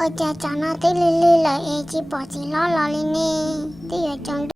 Ôi cha cho nó tí li li lại e chi bỏ chỉ lo lên nè. Tí ở trong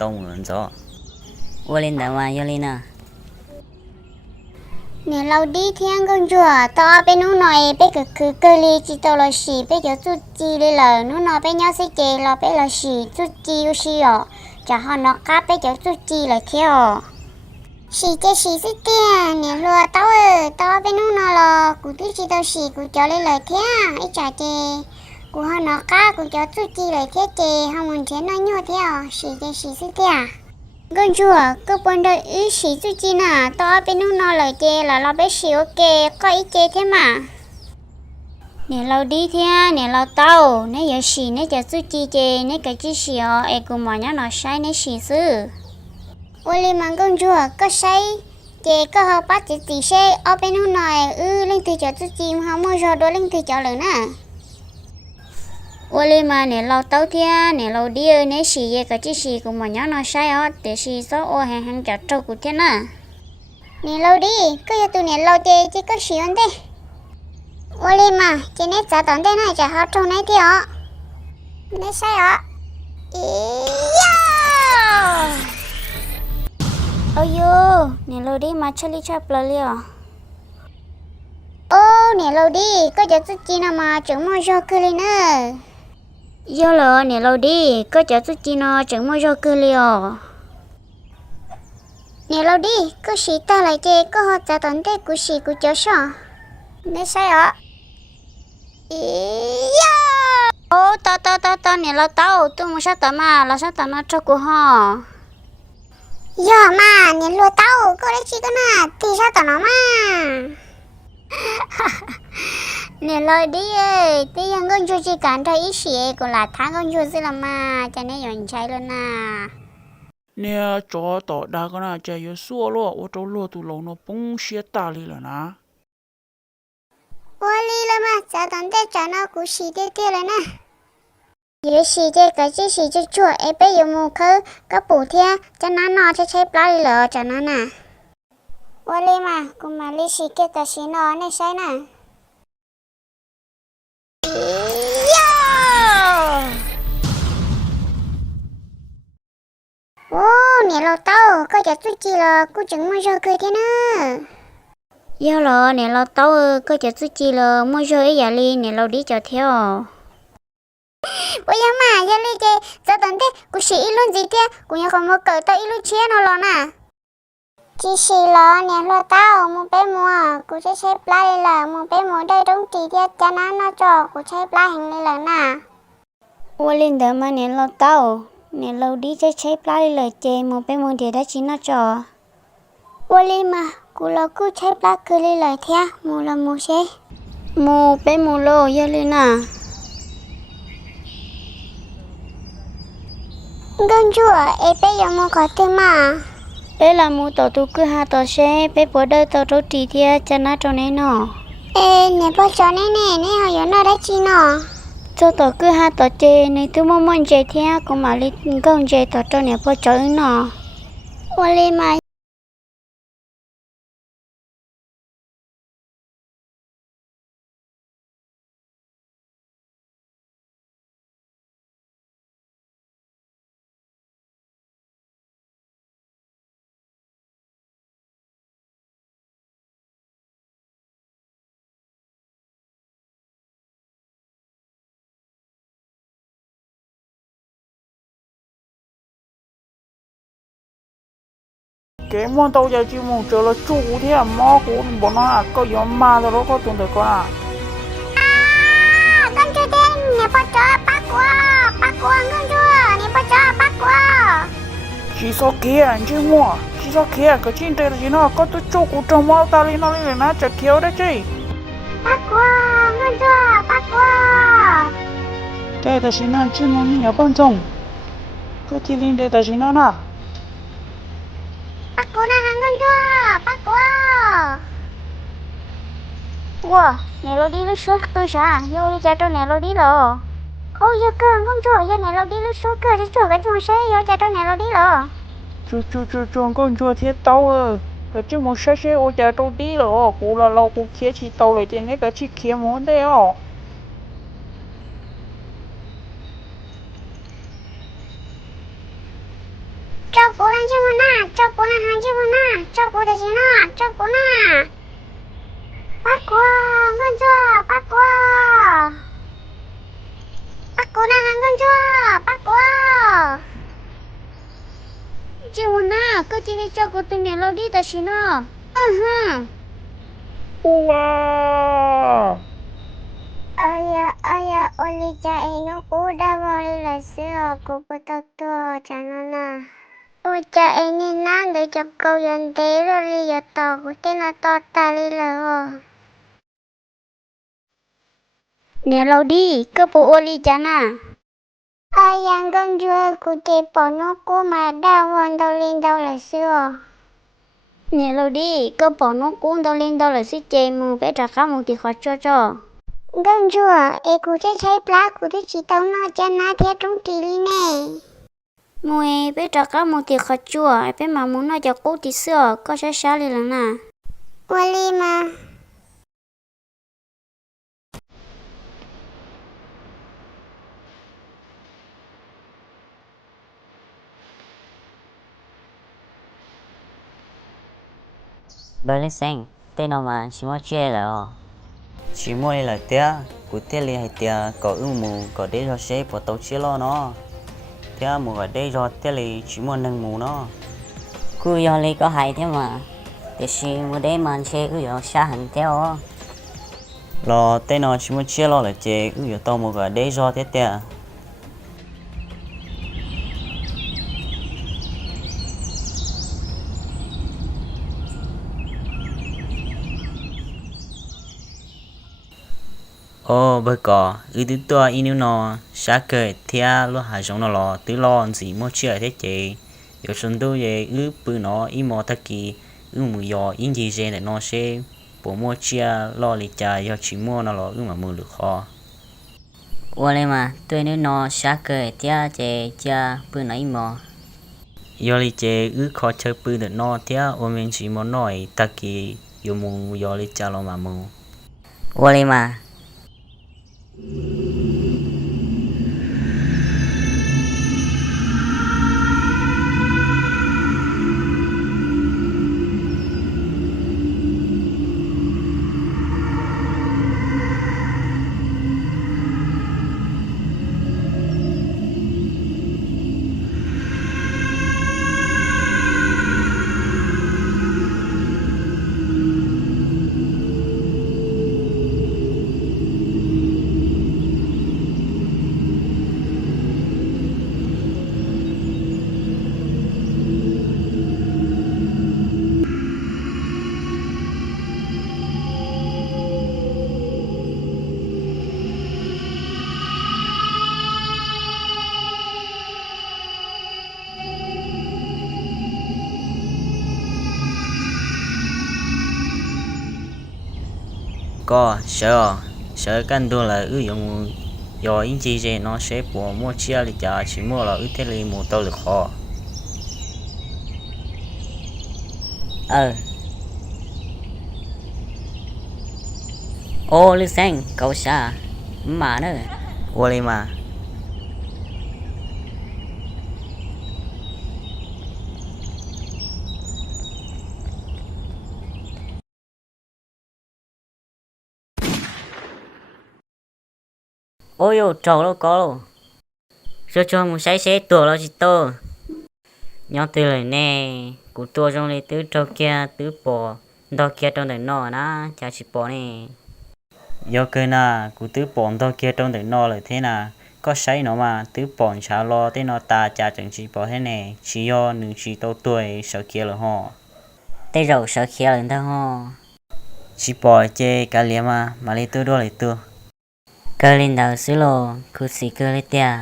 动人走，我领导完有领呢。 nè lâu đi thiên con chùa to bên nó nói bé cứ cơ li chỉ to là xì bé giờ chút chi đi là nó nói bé nhau sẽ chơi là bé là xì chút chi u xì ở chả họ nó cá bé giờ chút chi là theo xì chơi xì sẽ tiền nè lúa to bên nó nói là cụ tí chỉ tao xì cụ cho lên lời theo ấy chả chơi cụ họ nó cá cụ cho chút chi là theo chơi họ muốn chơi nó nhau theo xì chơi xì sẽ tiền con chùa cứ bọn đời ý xí chú chi nà to bên nó nói lời chê là lo bé xí ok có ý chê thế mà nè lâu đi thế nè lâu tao nè giờ xí nè giờ chú chi chê nè cái chi xí ở ai cũng mọi nhá nó sai nè xí sư ôi lên mà con chùa có sai chê có họ bắt chỉ xe ở bên nó nói lên từ cho chú chi mà không mua rồi đó lên từ cho lời nè ôi mà nè lâu tao thia nè lâu đi nè xì cái chi xì cũng mà nhớ nó sai hết để xì số ô hàng hàng chợ trâu của thế nè nè lâu đi cứ cho tụi nè lâu chơi chứ có xíu thế ô lên mà chỉ nè trả tận thế này chả họ trong này thì họ nè sai họ ôi yo nè lâu đi mà chơi chắp lại liền ô nè lâu đi có cho tụi chị nào mà chẳng mua cho cứ lên nữa yo lo nè lâu đi có cho tụi chị nào chẳng mua cho cứ liền nè lâu đi cứ xí ta lại chơi có họ trả tận thế cứ xí cứ cho sao nè sai họ ô tao nè lâu tao tôi muốn sao tao mà là sao tao nó cho cô họ giờ mà nè lâu tao có đấy chi cái nào thì sao tao nó mà nè lời đi ơi bây giờ con chú chỉ cảm thấy ý xì còn là tháng con chú gì làm mà cho nên dọn chạy luôn à nè cho tỏ đa cái nào chạy yếu xua lo ô tô lo tụ lâu nó bung xe ta đi rồi nè ô li là mà cha tao để cho nó cú xì thế thế rồi nè yếu xì thế cái chỉ xì cho chua ấy bây giờ mua khứ cái bù thế cho nó chơi plá đi lỡ cho nó nè ô li mà cũng mà li xì cái ta xì nó này sai nè ô nè lâu tao có chả chút chi là cô chẳng mua cho cười thế nữa giờ lo nè lâu tao có chả chút chi là mua cho ấy giả li nè lâu đi cho theo bây giờ mà giờ li chơi giờ tận thế cô xí luôn gì thế cô nhà không mua cởi tao luôn chia nó lo nè chỉ xí lo nè lâu tao mua bé mua cô sẽ xếp lại là mua bé mua đây đúng chỉ thế cho nó cho cô xếp lại hình này là nè ô lên đó mà nè lâu tao nè lâu đi chơi play lời chơi một bé một điều đó chỉ nó trò ô lên mà cô lo cứ chơi play cứ lên lời theo mua là mua xe mua bé mua lô giờ lên à gần chưa em bé giờ mua có tiền mà bé là mua tàu tu cứ hai tàu xe bé bỏ đời tàu trâu trì theo cho nó trâu này nọ ê nè bỏ cho này nè họ giờ nó đã chi nọ cho tao cứ hai tao chơi này tôi muốn chơi theo còn mà lên con chơi tao cho này bao chơi nọ qua lên mà cái món tàu giờ chỉ muốn chờ là chú thế à mò của bọn nó à có gió ma rồi đó có tuần tới con à con chơi tên nè bắt cho bắt qua con chưa nè bắt cho bắt qua chỉ số kia anh chứ mua chỉ số kia cái chuyện đây là gì nó có tôi chú của trong máu ta lên nó lên nó chả kéo đấy chứ bắt qua con chưa bắt qua đây là gì nó chứ nó nhiều quan trọng cái gì lên đây là gì nó nè bắt qua con chưa bắt qua wow nè lo đi lúc số cơ sao vô đi cha cho nè lo đi rồi ôi giờ cơ con chưa giờ nè lo đi lúc số cơ chứ chưa cái chung xe vô cha cho nè lo đi rồi chú con chú thiết tàu cái chứ một xe ô cha tàu đi rồi cụ là lâu cụ kia chỉ tàu lại trên cái chỉ kia món đấy à cho bố làm cho bố na cho bố làm hàng cho bố na cho bố để gì na cho bố na bắt qua con chưa bắt qua bắt qua làm hàng con chưa bắt qua chứ bố na cứ chỉ đi cho cô từng này lâu đi ta xin nó wow aya oli cha nó cú đã vào là xưa cô bắt đầu cho nó na ôi cha em nên nán để cho câu dân thế rồi đi giờ tàu của tên là to ta đi rồi nè lâu đi cứ bộ ô ly chán à ai ăn con chưa cụ thể bỏ nó cô mà đau hoàn đâu lên đâu là xưa nè lâu đi cứ bỏ nó cũng đâu lên đâu là xí chê mù bé trả khá mù thì khó cho con chưa em cụ thể thấy plá cụ thể chỉ tao nó cho nó theo trong kỳ đi nè mùi bé trọ có một tiệc khó chua bé mà muốn nói cho cô tí sữa có sẽ sao liền lần nè Wali mà Bởi lên xanh, tên nó mà chỉ mua chơi là chỉ mua là tia cụ tia li hay tia có mù có để cho xe bỏ tàu chia lo nó tia mù ở đây cho tia li chỉ mua nâng mù nó cứ do lấy có hay thế mà để xin mua để mà chơi cứ do xa hẳn theo lo tên nó chỉ mua chia lo là chế cứ tàu mù ở đây cho thế tia bởi có tứ tua inu nó sáng cười thia lo hai giống nó lo tứ lo gì mua chia thế chế有时都也不nó mò thật kỳ mù yo in gì gì để nó sẽ bộ mua chia lo lì cha yo chỉ mua nó lo mà mua được khó ủa lên mà tôi nếu nó sáng cười tia chế cha bữa nãy mò yo lì chế khó chơi bự được nó thia mình chỉ muốn nói thật kỳ yo mù yo lì cha lo mà mua ủa lên mà có sợ căn đua là dùng do in chi gì nó sẽ bộ mua chia lì cha chỉ mua là thế lì mua tao được khó ô lưu xanh cậu xa mà nữa Wali mà ôi yo trâu đâu có đâu cho một sai xe tuổi lo chỉ to nhau từ lời nè của tôi trong này tứ trâu kia tứ bò đó kia trong đời nọ na chả chỉ bò nè do cơ na cụ tứ bọn to kia trong đời no là thế nào có say nó mà tứ bọn chả lo thế nó ta chả chẳng chỉ bỏ thế này chỉ do nữ chỉ tao tuổi sợ kia là họ tay rầu sợ kia lên thằng ho chỉ bỏ chê cả liếm mà lấy tôi đua lấy tôi cơ lên đầu xứ lô cứ xì cơ lên tia